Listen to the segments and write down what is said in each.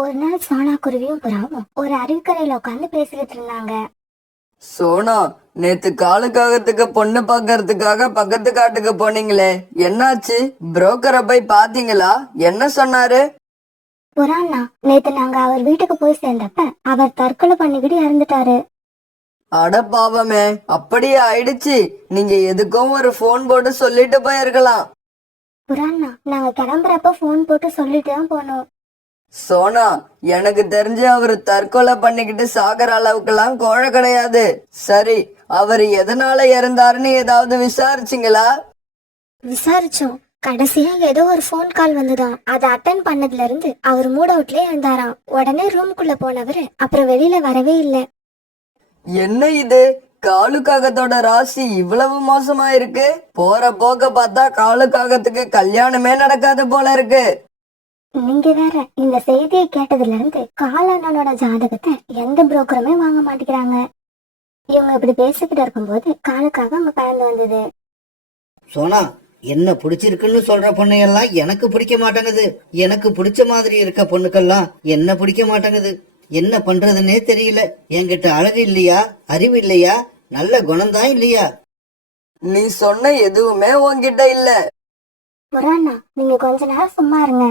ஒரு நாள் சோனா குருவியும் புறாவும் ஒரு அருவிக்கரையில உட்காந்து பேசிக்கிட்டு இருந்தாங்க. சோனா, நேத்து காலுக்காகத்துக்கு பொண்ணு பாக்கறதுக்காக பக்கத்து காட்டுக்கு போனீங்களே, என்னாச்சு? புரோக்கரை போய் பாத்தீங்களா? என்ன சொன்னாரு? புறாண்ணா, நேத்து நாங்க அவர் வீட்டுக்கு போய் சேர்ந்தப்ப அவர் தற்கொலை பண்ணிக்கிட்டு இறந்துட்டாரு. அட பாவமே, அப்படியே ஆயிடுச்சு. நீங்க எதுக்கும் ஒரு ஃபோன் போட்டு சொல்லிட்டு போயிருக்கலாம். புறாண்ணா, நாங்க கிளம்புறப்ப போன் போட்டு சொல்லிட்டு தான் போனோம். சோனா, எனக்கு தெரிஞ்சு அவரு தற்கொலை பண்ணிக்கிட்டு சாகர அளவுக்குலாம் கோழை கிடையாது. சரி, அவர் எதனால இறந்தாருன்னு ஏதாவது விசாரிச்சிங்களா? விசாரிச்சோம். கடைசியா ஏதோ ஒரு ஃபோன் கால் வந்துதான். அதை அட்டன் பண்ணதுல இருந்து அவர் மூட் அவுட்லயே இருந்தாராம். உடனே ரூமுக்குள்ள போனவரு அப்புறம் வெளியில வரவே இல்லை. என்ன இது? காலுக்காகத்தோட ராசி இவ்வளவு மோசமா இருக்கு. போற போக்க பார்த்தா காலுக்காகத்துக்கு கல்யாணமே நடக்காது போல இருக்கு. நீங்க வேற, இந்த செய்தியை கேட்டதுல இருந்து காலண்ணனோட ஜாதகத்தை எந்த புரோக்கருமே வாங்க மாட்டேங்கிறாங்க. இவங்க இப்படி பேசிக்கிட்டு இருக்கும்போது காலுக்காக அவங்க கலந்து வந்தது. சோனா, என்ன பிடிச்சிருக்குன்னு சொல்ற பொண்ணையெல்லாம் எனக்கு பிடிக்க மாட்டேங்குது. எனக்கு பிடிச்ச மாதிரி இருக்க பொண்ணுக்கெல்லாம் என்ன பிடிக்க மாட்டேங்குது. என்ன பண்றதுன்னே தெரியல. என்கிட்ட அழகு இல்லையா, அறிவு இல்லையா, நல்ல குணம்தான் இல்லையா? நீ சொன்ன எதுவுமே உன்கிட்ட இல்ல. புறாண்ணா, நீங்க கொஞ்ச நேரம் சும்மா இருங்க.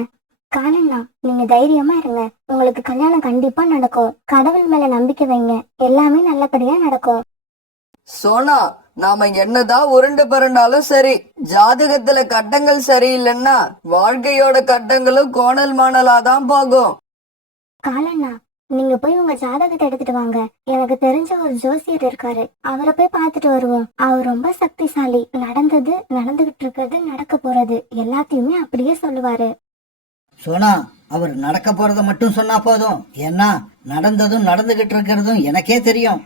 காலண்ணா, நீங்க தைரியமா இருங்க. உங்களுக்கு கல்யாணம் கண்டிப்பா நடக்கும். கடவுள் மேல நம்பிக்கை வைங்க, எல்லாமே நல்லபடியா நடக்கும். சோனா, நாம என்னதான் உருண்டு பரண்டாலும் சரி, ஜாதகத்துல கட்டங்கள் சரியில்லைன்னா வாழ்க்கையோட கட்டங்களும் கோணல் மாணலாதான் போகும். காலண்ணா, நீங்க போய் உங்க ஜாதகத்தை எடுத்துட்டு வாங்க. எனக்கு தெரிஞ்ச ஒரு ஜோசியர் இருக்காரு, அவரை போய் பார்த்துட்டு வருவோம். அவர் ரொம்ப சக்திசாலி. நடந்தது, நடந்துகிட்டு இருக்கிறது, நடக்க போறது எல்லாத்தையுமே அப்படியே சொல்லுவாரு. சோனா, அவர் நடக்க போறத மட்டும் சொன்னா போதும். ஏன்னா நடந்ததும் நடந்துகிட்டு இருக்கிறதும் எனக்கே தெரியும்.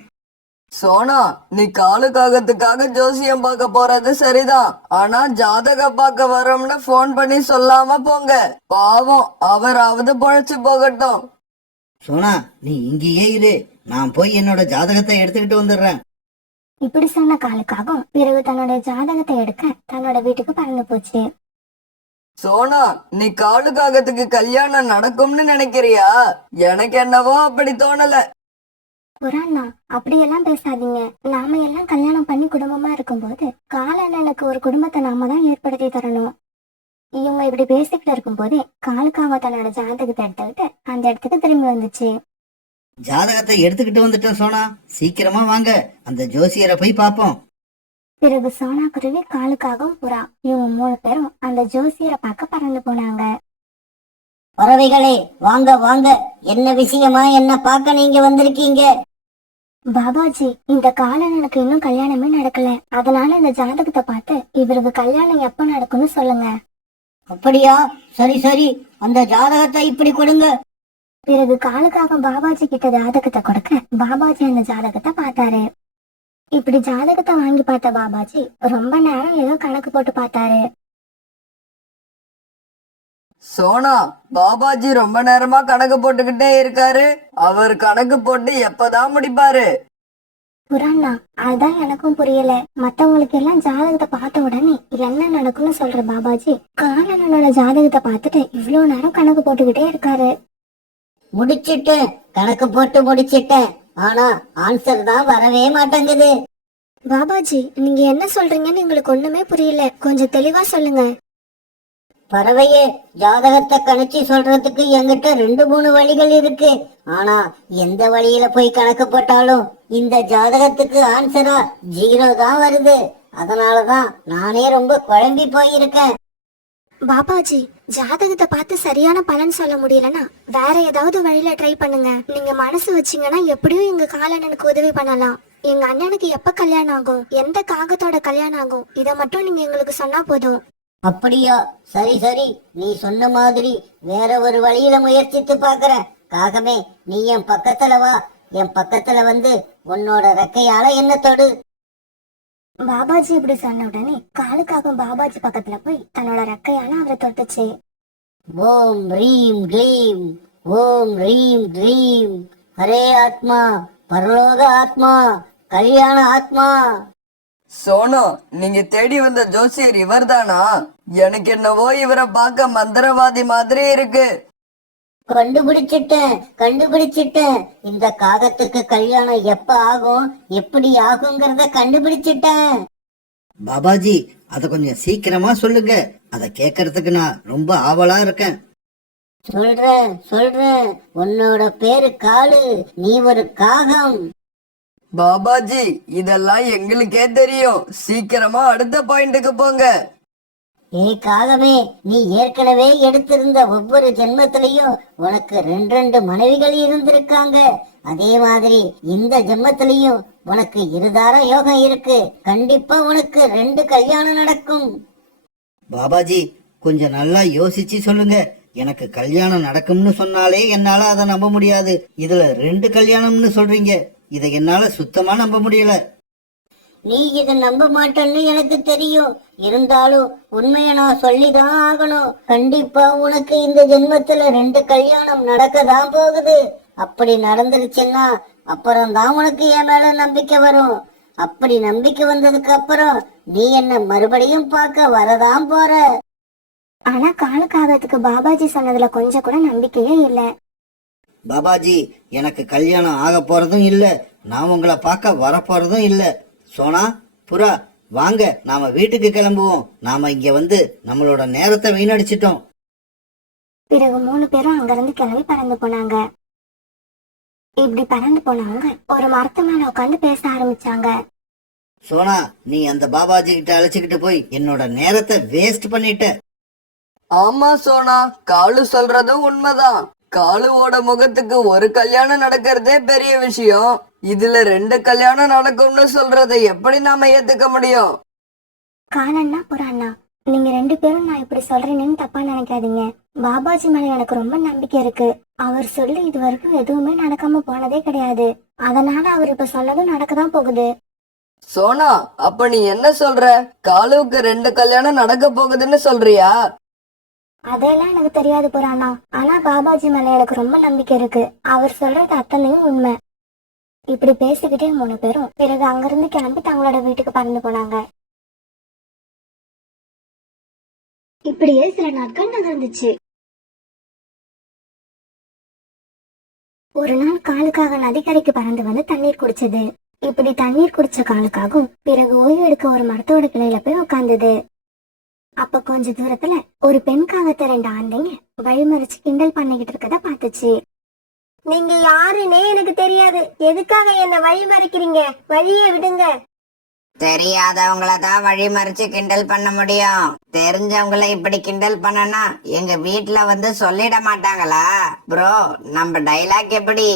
சோனா, நீ காலுக்காகத்துக்காக ஜோசியம் பார்க்க போறது சரிதான். ஆனா ஜாதக பார்க்க வரோம்னு போன் பண்ணி சொல்லாம போங்க. பாவம், அவராவது பொழைச்சு போகட்டும். சோனா, நீ இங்கேயே இரு. நான் போய் என்னோட ஜாதகத்தை எடுத்துக்கிட்டு வந்துடுறேன். இப்படி சொன்ன காலுக்காகவும் பிறகு தன்னோட ஜாதகத்தை எடுக்க தன்னோட வீட்டுக்கு பறந்து போச்சு. சோனா, நீ காலுக்காகத்துக்கு கல்யாணம் நடக்கும்னு நினைக்கிறியா? எனக்கு என்னவோ அப்படி தோணல. புறாண்ணா, அப்படியெல்லாம் பேசாதீங்க. நாம எல்லாம் கல்யாணம் பண்ணி குடும்பமா இருக்கும்போது காலண்ணனுக்கு ஒரு குடும்பத்தை நாம தான் ஏற்படுத்தி தரணும். இவங்க இப்படி பேசிக்கிட்டு இருக்கும்போதே காலுக்காக தன்னோட ஜாதகத்தை எடுத்துக்கிட்டு அந்த இடத்துக்கு திரும்பி வந்துச்சு. ஜாதகத்தை எடுத்துக்கிட்டு வந்துட்டேன் சோனா. சீக்கிரமா வாங்க, அந்த ஜோசியரை போய் பாப்போம். பிறகு சோனா குருவி, காலுக்காகவும் புறா, இவங்க 3 பேரும் அந்த ஜோசியரை பார்க்க பறந்து போனாங்க. பறவைகளே, வாங்க வாங்க. என்ன விஷயமா என்ன பார்க்க நீங்க வந்திருக்கீங்க? பாபாஜி, இந்த காலண்ணனுக்கு இன்னும் கல்யாணமே நடக்கல. அதனால இந்த ஜாதகத்தை பார்த்து இவருக்கு கல்யாணம் எப்ப நடக்கும்னு சொல்லுங்க. அப்படியா? சரி சரி, அந்த ஜாதகத்தை இப்படி கொடுங்க. பிறகு காலுக்காக பாபாஜி கிட்ட ஜாதகத்தை கொடுக்க பாபாஜி அந்த ஜாதகத்தை பார்த்தாரு. இப்படி ஜாதகத்தை வாங்கி பார்த்த பாபாஜி ரொம்ப நேரம் ஏதோ கணக்கு போட்டு பார்த்தாரு. சோனா, பாபாஜி ரொம்ப நேரமா கணக்கு போட்டுக்கிட்டே இருக்காரு. அவர் கணக்கு போட்டு எப்பதான் முடிப்பாரு? புறாண்ணா, அதுதான் எனக்கும் புரியல. மத்தவங்களுக்கு எல்லாம் ஜாதகத்தை பார்த்த உடனே என்ன நடக்கும்னு சொல்ற பாபாஜி காலண்ணனோட ஜாதகத்தை பார்த்துட்டு இவ்வளவு நேரம் கணக்கு போட்டுக்கிட்டே இருக்காரு. முடிச்சிட்டேன், கணக்கு போட்டு முடிச்சிட்டேன். ஆனா ஆன்சர் தான் வரவே மாட்டேங்குது. பாபாஜி, நீங்க என்ன சொல்றீங்கன்னு எங்களுக்கு ஒண்ணுமே புரியல. கொஞ்சம் தெளிவா சொல்லுங்க. பறவையே, ஜாதகத்தை கணிச்சு சொல்றதுக்கு என்கிட்ட 2-3 வழிகள் இருக்கு. ஆனா எந்த வழியில போய் கணக்கு போட்டாலும் இந்த ஜாதகத்துக்கு ஆன்சரா 0 தான் வருது. அதனாலதான் நானே ரொம்ப குழம்பி போயிருக்கேன். பாபாஜி, ஜாதகத்தை பார்த்து சரியான பலன் சொல்ல முடியலன்னா வேற ஏதாவது வழியில ட்ரை பண்ணுங்க. நீங்க மனசு வச்சீங்கன்னா எப்படியும் எங்க காலண்ணனுக்கு உதவி பண்ணலாம். எங்க அண்ணனுக்கு எப்ப கல்யாணம் ஆகும், எந்த காகத்தோட கல்யாணம் ஆகும், இத மட்டும் நீங்க எங்களுக்கு சொன்னா போதும். அப்படியா? சரி சரி, நீ சொன்ன மாதிரி வேற ஒரு வழியில முயற்சித்து பாக்குறேன். காகமே, நீ என் பக்கத்துல வா. என் பக்கத்துல வந்து உன்னோட ரெக்கையால என்ன தொடு. பாபாஜி இப்படி சொன்ன உடனே காலுக்காகவும் பாபாஜி பக்கத்துல போய் தன்னோட ரெக்கையால அவரை தொட்டுச்சு. ஓம் ரீம் க்ளீம், ஓம் ரீம் க்ளீம். ஹரே ஆத்மா, பரலோக ஆத்மா, கல்யாண ஆத்மா. சோனு, நீங்க தேடி வந்த ஜோசியர் இவர்தானா? எனக்கு என்னவோ இவரை பார்க்க மந்திரவாதி மாதிரி இருக்கு. கண்டுபிடிச்சிட்டேன். இந்த காகத்துக்கு கல்யாணம் எப்ப ஆகும், எப்படி ஆகுங்கிறத கண்டுபிடிச்சிட்டேன். பாபாஜி, அத கொஞ்சம் சீக்கிரமா சொல்லுங்க. அத கேட்கறதுக்கு நான் ரொம்ப ஆவலா இருக்கேன். சொல்றேன். உன்னோட பேரு காளு, நீ ஒரு காகம். பாபாஜி, இதெல்லாம் எங்களுக்கே தெரியும். சீக்கிரமா அடுத்த பாயிண்ட்டுக்கு போங்க. ஏய் காகமே, நீ ஏற்கனவே எடுத்திருந்த ஒவ்வொரு ஜென்மத்திலையும் உனக்கு 2 மனைவிகள் இருந்திருக்காங்க. அதே மாதிரி இந்த ஜென்மத்திலையும் உனக்கு இருதார யோகம் இருக்கு. கண்டிப்பா உனக்கு 2 கல்யாணம் நடக்கும். பாபாஜி, கொஞ்சம் நல்லா யோசிச்சு சொல்லுங்க. எனக்கு கல்யாணம் நடக்கும்னு சொன்னாலே என்னால அதை நம்ப முடியாது. இதுல 2 கல்யாணம்னு சொல்றீங்க, இதை என்னால சுத்தமா நம்ப முடியல. நீ இதை நம்ப மாட்டேன்னு எனக்கு தெரியும். இருந்தாலும் உண்மையை நான் சொல்லிதான் ஆகணும். கண்டிப்பா உனக்கு இந்த ஜென்மத்துல 2 கல்யாணம் நடக்கதான் போகுது. அப்படி நடந்துருச்சுன்னா அப்புறம்தான் உனக்கு என் மேல நம்பிக்கை வரும். அப்படி நம்பிக்கை வந்ததுக்கு அப்புறம் நீ என்ன மறுபடியும் பார்க்க வரதான் போற. ஆனா காலுக்காகத்துக்கு பாபாஜி சொன்னதுல கொஞ்சம் கூட நம்பிக்கையே இல்ல. பாபாஜி, எனக்கு கல்யாணம் ஆக போறதும் இல்ல, நான் உங்களை பார்க்க வர போறதும் இல்ல. சோனா, புறா, வாங்க நாம வீட்டுக்கு கிளம்புவோம். நாம இங்க வந்து நம்மளோட நேரத்தை வீணடிச்சிட்டோம். பிறகு 3 பேரும் அங்கிருந்து கிளம்பி பறந்து போனாங்க. இப்படி பறந்து போனவங்க ஒரு மரத்து மேல உட்காந்து பேச ஆரம்பிச்சாங்க. சோனா, நீ அந்த பாபாஜி கிட்ட அழைச்சுக்கிட்டு போய் என்னோட நேரத்தை வேஸ்ட் பண்ணிட்ட. ஆமா சோனா, காலு சொல்றதும் உண்மைதான். காலுவோட முகத்துக்கு ஒரு கல்யாணம் நடக்கிறதே பெரிய விஷயம். இதுல 2 கல்யாணம் நடக்கும்னு சொல்றதை எப்படி நாம ஏத்துக்க முடியும்? காலன்னா புறாண்ணா, நீங்க 2 பேரும் நான் இப்படி சொல்றேன்னு தப்பா நினைக்காதீங்க. பாபாஜி மேல எனக்கு ரொம்ப நம்பிக்கை இருக்கு. அவர் சொல்லி இது வரைக்கும் எதுவுமே நடக்காம போனதே கிடையாது. அதனால அவர் இப்ப சொன்னதும் நடக்கதான் போகுது. சோனா, அப்ப நீ என்ன சொல்ற? காலுவுக்கு 2 கல்யாணம் நடக்க போகுதுன்னு சொல்றியா? அதெல்லாம் எனக்கு தெரியாது புறாண்ணா. ஆனா பாபாஜி மேல எனக்கு ரொம்ப நம்பிக்கை இருக்கு. அவர் சொல்றது அத்தனையும் உண்மை. இப்படி பேசிக்கிட்டே 3 பேரும் பிறகு அங்கிருந்து கிளம்பி தங்களோட வீட்டுக்கு பறந்து போனாங்க. இப்படியே சில நாட்கள் நகர்ந்துச்சு. ஒரு நாள் காலுக்காக நதிக்கரைக்கு பறந்து வந்து தண்ணீர் குடிச்சது. இப்படி தண்ணீர் குடிச்ச காலுக்காகவும் பிறகு ஓய்வு எடுக்க ஒரு மரத்தோட கிளையில போய் உட்கார்ந்தது. அப்ப கொஞ்ச தூரத்துல ஒரு பெண் காகத்தை 2 ஆந்தைங்க வழிமறிச்சு கிண்டல் பண்ணிக்கிட்டு இருக்கத பாத்துச்சு. நீங்க யாருன்னே எனக்கு தெரியாது, எதுக்காக என்ன வழி மறிக்கிறீங்க? வழியே விடுங்க. தெரியாதவங்கள தான் வழி மறிச்சு கிண்டல் பண்ண முடியும். தெரிஞ்சவங்கள இப்படி கிண்டல் பண்ணனா எங்க வீட்டுல வந்து சொல்லிட மாட்டாங்களா? ப்ரோ, நம்ம டைலாக் எப்படி?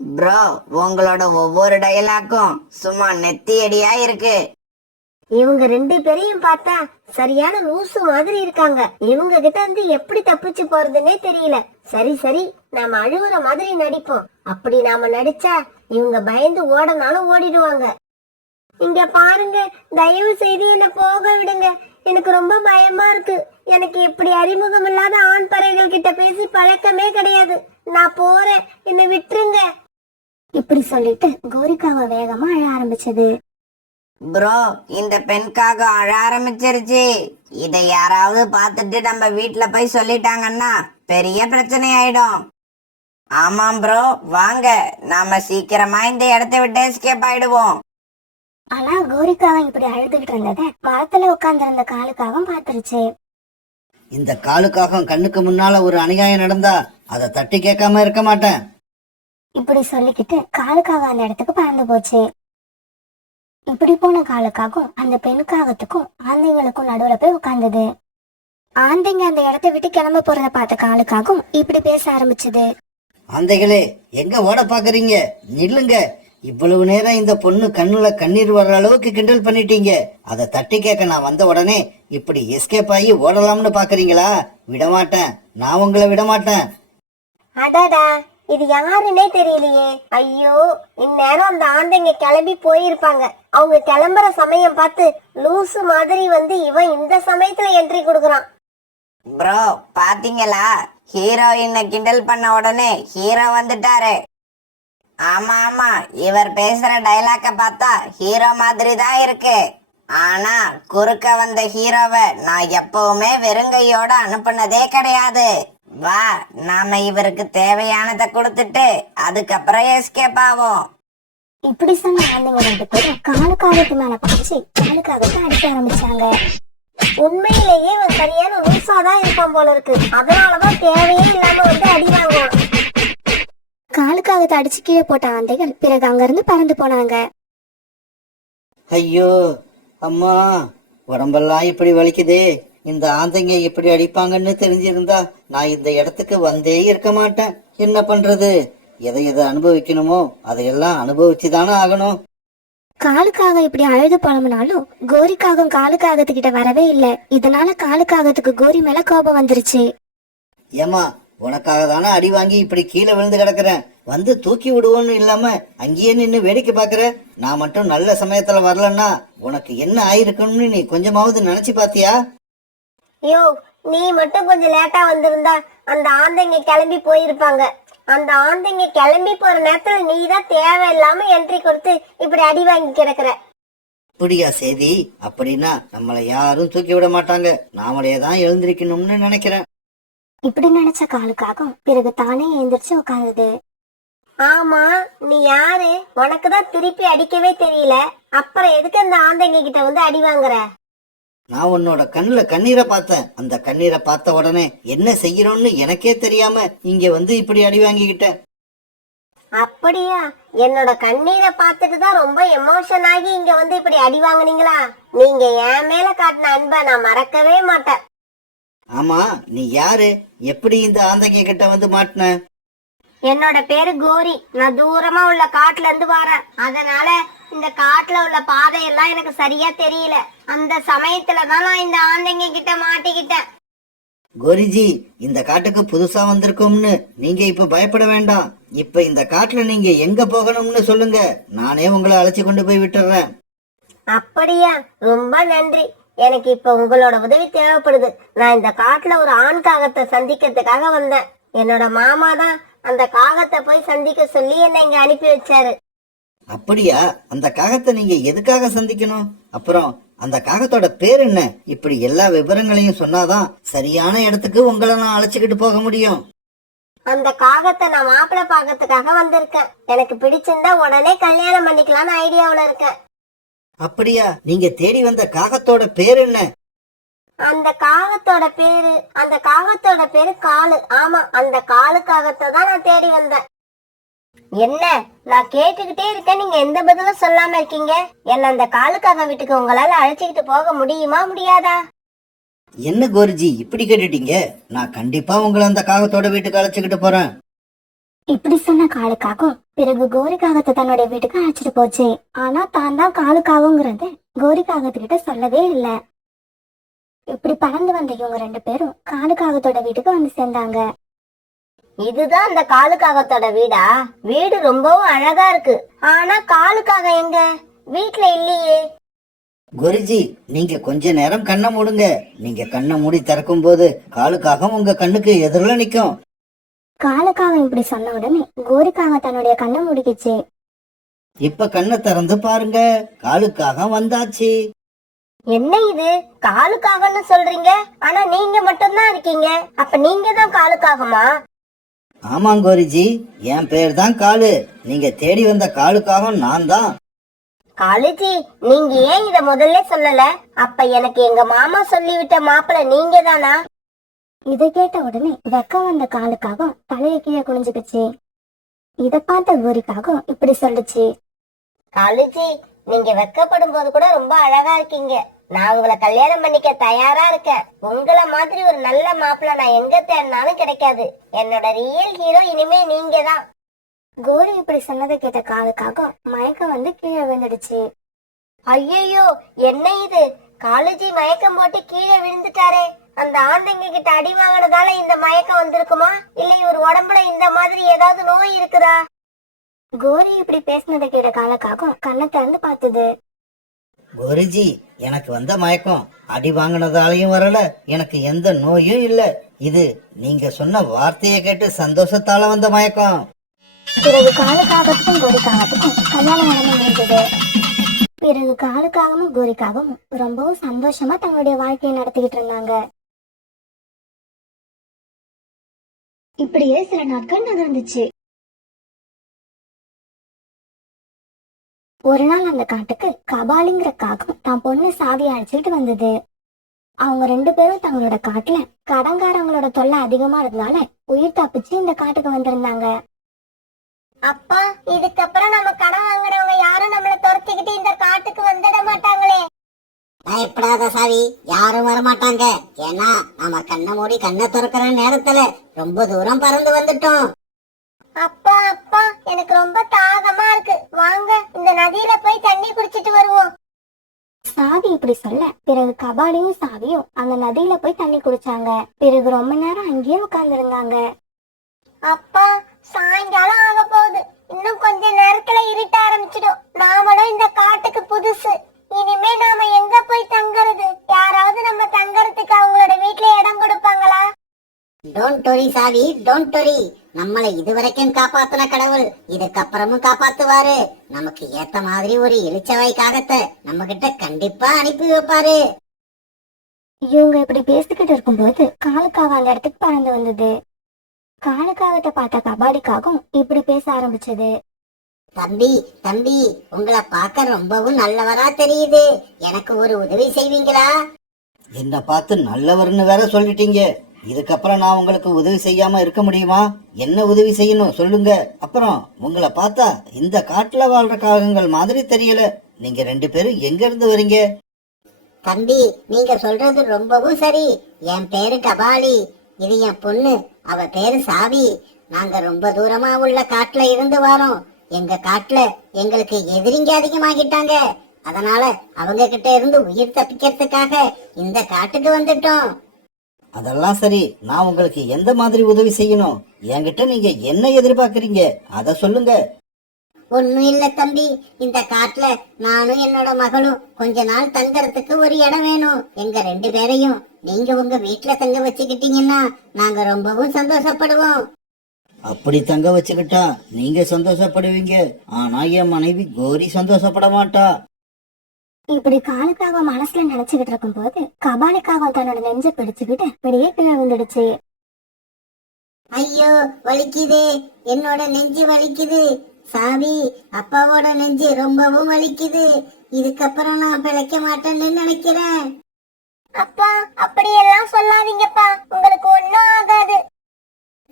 ப்ரோ, உங்களோட ஒவ்வொரு டைலாக்கும் சும்மா நெத்தி அடியா இருக்கு. இவங்க 2 பேரையும் பார்த்தா சரியான லூசு மாதிரி இருக்காங்க. இவங்க கிட்ட இருந்து எப்படி தப்பிச்சு போறதுன்னே தெரியல. சரி நாம அழுகுற மாதிரி நடிப்போம். அப்படி நாம நடிச்சா இவங்க பயந்து ஓடனாலும் ஓடிடுவாங்க. இங்க பாருங்க, தயவு செய்து என்ன போக விடுங்க. எனக்கு ரொம்ப பயமா இருக்கு. எனக்கு இப்படி அறிமுகம் இல்லாத ஆண் பறவைகள் கிட்ட பேசி பழக்கமே கிடையாது. நான் போறேன், என்னை விட்டுருங்க. இப்படி சொல்லிட்டு கோரிக்காவை வேகமா அழ ஆரம்பிச்சது. ப்ரோ, இந்த பெண்காக அழ ஆரம்பிச்சிருச்சு. இதை யாராவது பார்த்துட்டு நம்ம வீட்டுல போய் சொல்லிட்டாங்கன்னா பெரிய பிரச்சனை ஆயிடும். ஆமாம் ப்ரோ, வாங்க நாம சீக்கிரமா இந்த இடத்தை விட்டு எஸ்கேப் ஆயிடுவோம். ஆனா கோரிக்காவை இப்படி அழுதுகிட்டு இருந்தத மரத்துல உட்கார்ந்து இருந்த காலுக்காகவும் பாத்துருச்சு. இந்த காலுக்காக கண்ணுக்கு முன்னால ஒரு அநியாயம் நடந்தா அதை தட்டி கேட்காம இருக்க மாட்டேன். இப்படி சொல்லிக்கிட்டு காலுக்காக அந்த இடத்துக்கு பறந்து போச்சு. இப்படி போன காலுக்காகவும் அந்த பெண்காகத்துக்கும் ஆந்தைங்களுக்கும் நடுவுல போய் உட்கார்ந்தது. ஆந்தைங்க அந்த இடத்தை விட்டு கிளம்ப போறத பார்த்த காலுக்காகவும் இப்படி பேச ஆரம்பிச்சது. ஆந்தைகளே, எங்க ஓட பாக்குறீங்க? நில்லுங்க. இவ்வளவு நேரம் இந்த பொண்ணு கண்ணுல கண்ணீர் வர்ற அளவுக்கு கிண்டல் பண்ணிட்டீங்க. அதை தட்டி கேட்க நான் வந்த உடனே இப்படி எஸ்கேப் ஆகி ஓடலாம்னு பாக்குறீங்களா? விடமாட்டேன், நான் உங்களை விடமாட்டேன். அடாடா, இது யாருன்னே தெரியலையே. ஐயோ, இந்நேரம் அந்த ஆந்தைங்க கிளம்பி போயிருப்பாங்க. அவங்க கிளம்புற சமயம் பார்த்து லூசு மாதிரி வந்து இவன் இந்த சமயத்துல என்ட்ரி கொடுக்கறான். ப்ரோ, பாத்தீங்களா? ஹீரோயினை கிண்டல் பண்ண உடனே ஹீரோ வந்துட்டாரு. ஆமா ஆமா, இவர் பேசுற டைலாக்க பார்த்தா ஹீரோ மாதிரி தான் இருக்கு. ஆனா குறுக்க வந்த ஹீரோவை நான் எப்பவுமே வெறுங்கையோட அனுப்புனதே கிடையாது. வா, நாம இவருக்கு தேவையானதை கொடுத்துட்டு அதுக்கப்புறம் எஸ்கேப் ஆவோம். இப்படி சொன்ன ஆந்தைங்க ரெண்டு பேரும் காலுக்காகத்து மேல பாய்ச்சி காலுக்காகத்தை அடிக்க ஆரம்பிச்சாங்க. உண்மையிலேயே இவன் சரியான லூசாதான் இருப்பான் போல இருக்கு. அதனாலதான் தேவையே இல்லாம வந்து அடி வாங்குவான். காலுக்காகத்தை அடிச்சு கீழே போட்ட ஆந்தைகள் பிறகு அங்கிருந்து பறந்து போனாங்க. ஐயோ அம்மா, உடம்பெல்லாம் இப்படி வலிக்குதே. இந்த ஆந்தைங்க இப்படி அடிப்பாங்கன்னு தெரிஞ்சிருந்தா நான் இந்த இடத்துக்கு வந்தே இருக்க மாட்டேன். என்ன பண்றது? எதை அனுபவிக்கணுமோ அதையெல்லாம் அனுபவிச்சுதானே ஆகணும். காலுக்காக இப்படி அழுது புலம்புனாலும் கோரிக்காகம் காலுக்காகத்துக்கிட்ட வரவே இல்லை. இதனால காலுக்காகத்துக்கு கோரி மேல கோபம் வந்துருச்சு. ஏமா, உனக்காக தானே அடி வாங்கி இப்படி கீழே விழுந்து கிடக்குறேன். வந்து தூக்கி விடுவோன்னு இல்லாம அங்கேயே நின்னு வேடிக்கை பாக்குற. நான் மட்டும் நல்ல சமயத்துல வரலன்னா உனக்கு என்ன ஆயிருக்கும்னு நீ கொஞ்சமாவது நினைச்சு பாத்தியா? ஐயோ, நீ மட்டும் கொஞ்சம் லேட்டா வந்திருந்தா அந்த ஆந்தைங்க கிளம்பி போயிருப்பாங்க. அந்த ஆந்தைங்க கிளம்பி போற நேரத்துல நீ தான் தேவையில்லாம என்ட்ரி கொடுத்து இப்படி அடி வாங்கி கிடக்குற. அப்படியா செய்தி? அப்படின்னா நம்மளை யாரும் தூக்கி விட மாட்டாங்க. நாமளே தான் எழுந்திருக்கணும்னு நினைக்கிறேன். இப்படி நினைச்ச காலுக்காகம் பிறகு தானே எழுந்திரிச்சு உட்காருது. ஆமா, நீ யாரு? உனக்குதான் திருப்பி அடிக்கவே தெரியல. அப்புறம் எதுக்கு அந்த ஆந்தைங்க கிட்ட வந்து அடி வாங்குற? நான் உன்னோட கண்ணுல கண்ணீரை பார்த்தேன். அந்த கண்ணீரை பார்த்த உடனே என்ன செய்யறோம்னு எனக்கே தெரியாம இங்க வந்து இப்படி அடி வாங்கிக்கிட்டேன். அப்படியா? என்னோட கண்ணீரை பார்த்துட்டு தான் ரொம்ப எமோஷன் ஆகி இங்க வந்து இப்படி அடி வாங்குனீங்களா? நீங்க என் மேல காட்டின அன்பை நான் மறக்கவே மாட்டேன். ஆமா, நீ யாரு? எப்படி இந்த ஆந்தைங்க கிட்ட வந்து மாட்டின? என்னோட பேரு கோரி. நான் தூரமா உள்ள காட்டுல இருந்து வரேன். அதனால இந்த காட்டுல உள்ள பாதையெல்லாம் எனக்கு சரியா தெரியல. அந்த சமயத்துலதான் நான் இந்த ஆந்தைங்க கிட்ட மாட்டிக்கிட்டேன். கோரிஜி, இந்த காட்டுக்கு புதுசா வந்திருக்கோம்னு நீங்க இப்ப பயப்பட வேண்டாம். இப்ப இந்த காட்டுல நீங்க எங்க போகணும்னு சொல்லுங்க, நானே உங்களை அழைச்சு கொண்டு போய் விட்டுறேன். அப்படியா? ரொம்ப நன்றி. எனக்கு இப்ப உங்களோட உதவி தேவைப்படுது. நான் இந்த காட்டுல ஒரு ஆண் காகத்தை சந்திக்கிறதுக்காக வந்தேன். என்னோட மாமா தான் அந்த காகத்தை போய் சந்திக்க சொல்லி என்னை இங்க அனுப்பி வச்சாரு. அப்படியா? அந்த காகத்தை நீங்க எதுக்காக சந்திக்கணும்? அப்புறம் அந்த காகத்தோட பேர் என்ன? இப்படி எல்லா விவரங்களையும் சொன்னாதான் சரியான இடத்துக்கு உங்களை நான் அழைச்சுக்கிட்டு போக முடியும். அந்த காகத்தை நான் மாப்பிள்ளை பார்க்கறதுக்காக வந்திருக்கேன். எனக்கு பிடிச்சிருந்தா உடனே கல்யாணம் பண்ணிக்கலாம்னு ஐடியாவுல இருக்கேன். அப்படியா? நீங்க தேடி வந்த காகத்தோட பேர் என்ன? அந்த காகத்தோட பேரு காலு. ஆமா, அந்த காலு காகத்தை தான் நான் தேடி வந்தேன். என்ன, நான் கேட்டுக்கிட்டே இருக்கேன், நீங்க எந்த பதிலும் சொல்லாம இருக்கீங்க. என்ன அந்த காலுக்காக வீட்டுக்கு உங்களால அழைச்சிக்கிட்டு போக முடியுமா முடியாதா? என்ன கோரிஜி இப்படி கேட்டுட்டீங்க? நான் கண்டிப்பா உங்களை அந்த காகத்தோட வீட்டுக்கு அழைச்சுக்கிட்டு போறேன். இப்படி சொன்ன காலுக்காகம் பிறகு கோரிக்காகத்தை தன்னுடைய வீட்டுக்கு அழைச்சிட்டு போச்சு. ஆனா தான் தான் காலுக்காகங்கிறது கோரிக்காகத்துக்கிட்ட சொல்லவே இல்ல. இப்படி பறந்து வந்த இவங்க ரெண்டு பேரும் காலுக்காகத்தோட வீட்டுக்கு வந்து சேர்ந்தாங்க. இதுதான் அந்த காலுக்காகத்தோட வீடா? வீடு ரொம்பவும் அழகா இருக்கு. ஆனா காலுக்காக எங்க? வீட்டுல இல்லையே. குருஜி, நீங்க கொஞ்ச நேரம் கண்ணை மூடுங்க. நீங்க கண்ணை மூடி திறக்கும் போது காலுக்காகம் உங்க கண்ணுக்கு எதிரில நிக்கும். காலுக்காகம் இப்படி சொன்ன உடனே கோரிக்காக தன்னுடைய கண்ணை முடிக்கிச்சு. இப்ப கண்ணை திறந்து பாருங்க, காலுக்காகம் வந்தாச்சு. என்ன இது, காலுக்காகன்னு சொல்றீங்க? ஆனா நீங்க மட்டும்தான் இருக்கீங்க. அப்ப நீங்க தான் காலுக்காகமா? ஆமா கோரிஜி, என் பேர் தான் காலு. நீங்க தேடி வந்த காலுக்காகம் நான் தான். காலுஜி, நீங்க ஏன் இத முதல்ல சொல்லல? அப்ப எனக்கு எங்க மாமா சொல்லிவிட்ட மாப்பிள்ள நீங்க தானா? இதை கேட்ட உடனே வெக்கம் வந்த காலுக்காகம் தலையை கீழே குனிஞ்சுக்குச்சு. இத பார்த்த கோரிக்காகம் இப்படி சொல்லுச்சு. காலுஜி, நீங்க வெக்கப்படும் போது கூட ரொம்ப அழகா இருக்கீங்க. நான் உங்களை கல்யாணம் பண்ணிக்க தயாரா இருக்கேன். உங்களை மாதிரி ஒரு நல்ல மாப்பிள்ள நான் எங்க தேடினாலும் கிடைக்காது. என்னோட ரியல் ஹீரோ இனிமே நீங்க தான். கோரி இப்படி சொன்னதை கேட்ட காலுக்காகம் மயக்கம் வந்து கீழே விழுந்துடுச்சு. ஐயோ, என்ன இது? காலுஜி மயக்கம் போட்டு கீழே விழுந்துட்டாரே. அந்த ஆந்தைங்க கிட்ட அடி வாங்கினதால இந்த மயக்கம் வந்திருக்குமா? இல்ல இவர் உடம்புல இந்த மாதிரி ஏதாவது நோய் இருக்குதா? கோரி இப்படி பேசினதை கேட்ட காலுக்காகம் கண்ணை திறந்து பார்த்தது. கோரிஜி, எனக்கு வந்த மயக்கம் அடி வாங்கினதாலையும் வரல, எனக்கு எந்த நோயும் இல்ல. இது நீங்க சொன்ன வார்த்தையை கேட்டு சந்தோஷத்தால வந்த மயக்கம். பிறகு காலுக்காகத்துக்கும் கோரிக்காகத்துக்கும் கல்யாணம் நடந்து முடிஞ்சது. பிறகு காலுக்காகவும் கோரிக்காகவும் ரொம்பவும் சந்தோஷமா தங்களுடைய வாழ்க்கையை நடத்திக்கிட்டு இருந்தாங்க. இப்படியே சில நாட்கள் நகர்ந்துச்சு. ஒரு நாள் அந்த காட்டுக்கு கபாலிங்கிற காகம் தான் பொண்ணு சாவி அழைச்சிட்டு வந்தது. அவங்க 2 பேரும் தங்களோட காட்டுல கடங்காரங்களோட தொல்லை அதிகமா இருந்ததால உயிர் தப்பிச்சு இந்த காட்டுக்கு வந்திருந்தாங்க. அப்பா, இதுக்கப்புறம் நம்ம கடன் வாங்குறவங்க யாரும் நம்மள துரத்திக்கிட்டு இந்த காட்டுக்கு வந்துட மாட்டாங்களே. பயப்படாத சாவி, யாரும் வரமாட்டாங்க. ஏன்னா நம்ம கண்ணை மூடி கண்ணை திறக்கிற நேரத்துல ரொம்ப தூரம் பறந்து வந்துட்டோம். அப்பா அப்பா, எனக்கு ரொம்ப தாகமா இருக்கு, வாங்க இந்த நதியில போய் தண்ணி குடிச்சிட்டு வருவோம். சாவி இப்படி சொல்ல பிறகு கபாலியும் சாவியும் அந்த நதியில போய் தண்ணி குடிச்சாங்க. பிறகு ரொம்ப நேரம் அங்கேயே உட்கார்ந்து இருந்தாங்க. அப்பா, சாயங்காலம் ஆக போகுது, இன்னும் கொஞ்ச நேரத்துல இருட்ட ஆரம்பிச்சிடும். நாமளும் இந்த காட்டுக்கு புதுசு, இனிமே நாம எங்க போய் தங்குறது? யாராவது நம்ம தங்கறதுக்கு அவங்களோட வீட்டுல இடம் கொடுப்பாங்களா? டோன்ட் வரி சாவி, டோன்ட் வரி. நம்மளை இதுவரைக்கும் காப்பாத்தின கடவுள் இதுக்கப்புறமும் காப்பாத்துவாரு. நமக்கு ஏத்த மாதிரி ஒரு இளிச்சவாய் காகத்தை நம்ம கிட்ட கண்டிப்பா அனுப்பி வைப்பாரு. இவங்க இப்படி பேசிக்கிட்டு இருக்கும்போது காலுக்காக அந்த இடத்துக்கு பறந்து வந்தது. காலுக்காகத்தை பார்த்த கபாலிக்காகவும் இப்படி பேச ஆரம்பிச்சது. தம்பி தம்பி, உங்களை பார்க்க ரொம்பவும் நல்லவரா தெரியுது. எனக்கு ஒரு உதவி செய்வீங்களா? என்ன பார்த்து நல்லவர்னு வேற சொல்லிட்டீங்க. இதுக்கப்புறம் நான் உங்களுக்கு உதவி செய்யாம இருக்க முடியுமா? என்ன உதவி செய்யணும் சொல்லுங்க. அப்புறம் உங்களை பார்த்தா இந்த காட்டுல வாழ்ற காகங்கள் மாதிரி தெரியல. நீங்க 2 பேரும் எங்க இருந்து வரீங்க? தம்பி, நீங்க சொல்றது ரொம்பவும் சரி. என் பேரு கபாலி, இது என் பொண்ணு, அவ பேரு சாவி. நாங்க ரொம்ப தூரமா உள்ள காட்டுல இருந்து வரோம். எங்க காட்டுல எங்களுக்கு எதிரிங்க அதிகமாகிட்டாங்க. அதனால அவங்க கிட்ட இருந்து உயிர் தப்பிக்கிறதுக்காக இந்த காட்டுக்கு வந்துட்டோம். அதெல்லாம் சரி, நான் உங்களுக்கு எந்த மாதிரி உதவி செய்யணும்? என்கிட்ட நீங்க என்ன எதிர்பார்க்கறீங்க அத சொல்லுங்க. ஒண்ணும் இல்ல தம்பி, இந்த காட்டுல நானும் என்னோட மகளும் கொஞ்ச நாள் தங்கறதுக்கு ஒரு இடம் வேணும். எங்க 2 பேரையும் நீங்க உங்க வீட்டுல தங்க வச்சுக்கிட்டீங்கன்னா நாங்க ரொம்பவும் சந்தோஷப்படுவோம். அப்படி தங்க வச்சுக்கிட்டா நீங்க சந்தோஷப்படுவீங்க. ஆனா என் மனைவி கோரி சந்தோஷப்பட மாட்டா. இப்படி காலுக்காக மனசுல நினைச்சுக்கிட்டு இருக்கும் போது கபாலிக்காக தன்னோட நெஞ்ச பிடிச்சுக்கிட்டு வெளியே கீழே விழுந்துடுச்சு. ஐயோ, வலிக்குதே, என்னோட நெஞ்சு வலிக்குது. சாவி, அப்பாவோட நெஞ்சு ரொம்பவும் வலிக்குது. இதுக்கப்புறம் நான் பிழைக்க மாட்டேன்னு நினைக்கிறேன். அப்பா, அப்படியெல்லாம் சொல்லாதீங்கப்பா, உங்களுக்கு ஒண்ணும் ஆகாது.